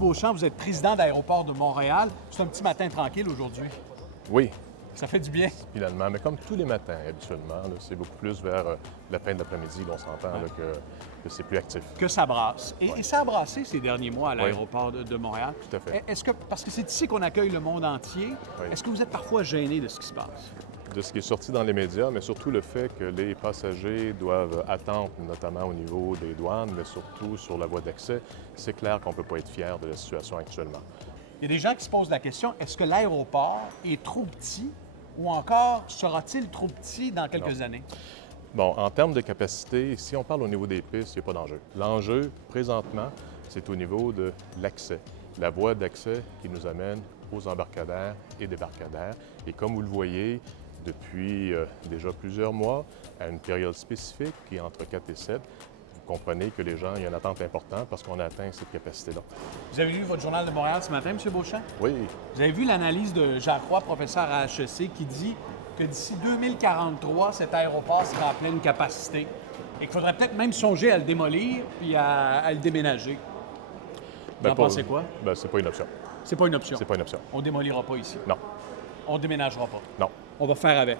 Beauchamp, vous êtes président d'Aéroport de Montréal. C'est un petit matin tranquille aujourd'hui. Oui, Ça fait du bien. finalement. Mais comme tous les matins, habituellement, là, c'est beaucoup plus vers la fin de l'après-midi, là, on s'entend là, que c'est plus actif. Que ça brasse. Et ça a brassé ces derniers mois à Oui. l'aéroport de Montréal. Tout à fait. Est-ce que, parce que c'est ici qu'on accueille le monde entier, Oui. est-ce que vous êtes parfois gêné de ce qui se passe? De ce qui est sorti dans les médias, mais surtout le fait que les passagers doivent attendre, notamment au niveau des douanes, mais surtout sur la voie d'accès, c'est clair qu'on ne peut pas être fier de la situation actuellement. Il y a des gens qui se posent la question, est-ce que l'aéroport est trop petit ou encore sera-t-il trop petit dans quelques années? Bon, en termes de capacité, si on parle au niveau des pistes, il n'y a pas d'enjeu. L'enjeu, présentement, c'est au niveau de l'accès, la voie d'accès qui nous amène aux embarcadères et débarcadères. Et comme vous le voyez, depuis déjà plusieurs mois, à une période spécifique qui est entre 4 et 7, vous comprenez que les gens, il y a une attente importante parce qu'on a atteint cette capacité-là. Vous avez lu votre journal de Montréal ce matin, M. Beauchamp? Oui, Vous avez vu l'analyse de Jacques Roy, professeur à HEC, qui dit que d'ici 2043, cet aéroport sera à pleine capacité et qu'il faudrait peut-être même songer à le démolir puis à le déménager. Vous en pensez quoi? Ben, c'est pas une option. C'est pas une option. C'est pas une option. On ne démolira pas ici. Non, On ne déménagera pas. non. On va faire avec.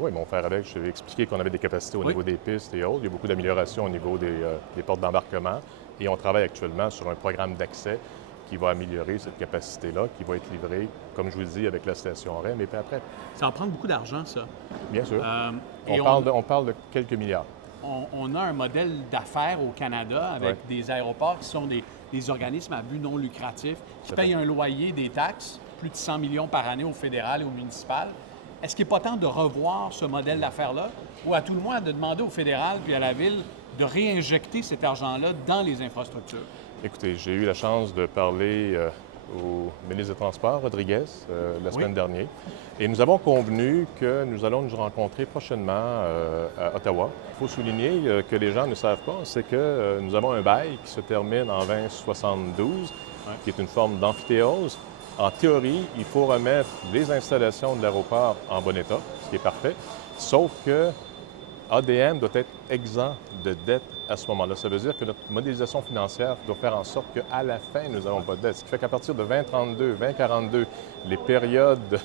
Oui, mais on va faire avec. Je t'avais expliqué qu'on avait des capacités au niveau des pistes et autres. Il y a beaucoup d'améliorations au niveau des portes d'embarquement. Et on travaille actuellement sur un programme d'accès qui va améliorer cette capacité-là, qui va être livrée, comme je vous le dis, avec la station REM. Et puis après, Ça va prendre beaucoup d'argent, ça. bien sûr, Et on parle de quelques milliards. on a un modèle d'affaires au Canada avec des aéroports qui sont des organismes à but non lucratif, qui Tout à fait. payent un loyer, des taxes, plus de 100 millions par année au fédéral et au municipal. Est-ce qu'il n'est pas temps de revoir ce modèle d'affaires-là ou à tout le moins de demander au fédéral puis à la ville de réinjecter cet argent-là dans les infrastructures? Écoutez, j'ai eu la chance de parler au ministre des Transports, Rodriguez, la semaine dernière. Et nous avons convenu que nous allons nous rencontrer prochainement à Ottawa. Il faut souligner que les gens ne savent pas, c'est que nous avons un bail qui se termine en 2072, qui est une forme d'amphithéose. En théorie, il faut remettre les installations de l'aéroport en bon état, ce qui est parfait, sauf que ADM doit être exempt de dette à ce moment-là. Ça veut dire que notre modélisation financière doit faire en sorte qu'à la fin, nous n'avons pas de dette. Ce qui fait qu'à partir de 2032, 2042, les périodes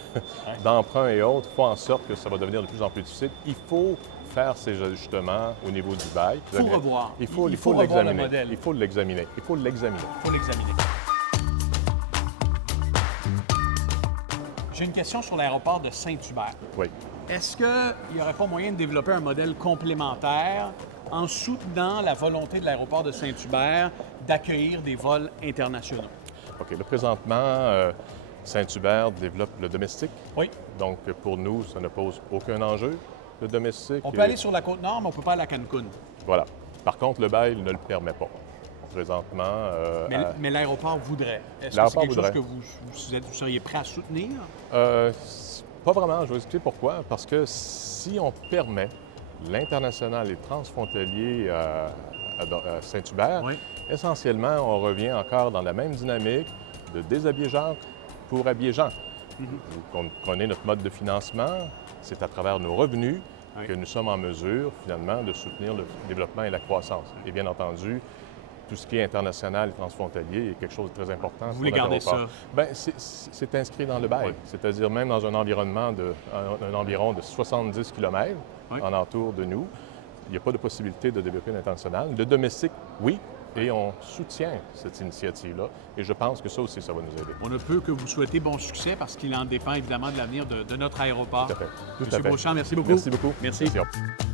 d'emprunt et autres font en sorte que ça va devenir de plus en plus difficile. Il faut faire ces ajustements au niveau du bail. Il faut revoir. Il faut revoir le l'examiner. modèle. Il faut l'examiner. Il faut l'examiner. Il faut l'examiner. J'ai une question sur l'aéroport de Saint-Hubert. Oui. Est-ce qu'il n'y aurait pas moyen de développer un modèle complémentaire en soutenant la volonté de l'aéroport de Saint-Hubert d'accueillir des vols internationaux? OK. Là, présentement, Saint-Hubert développe le domestique. Oui. Donc, pour nous, ça ne pose aucun enjeu. Le domestique. On peut aller sur la Côte-Nord, mais on ne peut pas aller à Cancun. Voilà. Par contre, le bail ne le permet pas. Présentement. Mais l'aéroport voudrait. Est-ce que c'est L'aéroport quelque chose voudrait. que vous seriez prêt à soutenir? Pas vraiment. Je vais vous expliquer pourquoi. Parce que si on permet l'international et transfrontalier à Saint-Hubert, Oui. essentiellement, on revient encore dans la même dynamique de déshabiller Jacques pour habiller Jean. Vous comprenez notre mode de financement, c'est à travers nos revenus que nous sommes en mesure, finalement, de soutenir le développement et la croissance. Et bien entendu, tout ce qui est international et transfrontalier est quelque chose de très important. Vous voulez garder ça? Bien, c'est inscrit dans le bail. Oui. C'est-à-dire même dans un environnement un environ de 70 km en entour de nous, il n'y a pas de possibilité de développer l'international. Le domestique, oui, et on soutient cette initiative-là. Et je pense que ça aussi, ça va nous aider. On ne peut que vous souhaiter bon succès parce qu'il en dépend évidemment de l'avenir de notre aéroport. Tout à fait. Tout à Monsieur fait. Beauchamp, merci beaucoup. Merci beaucoup. Merci. Merci.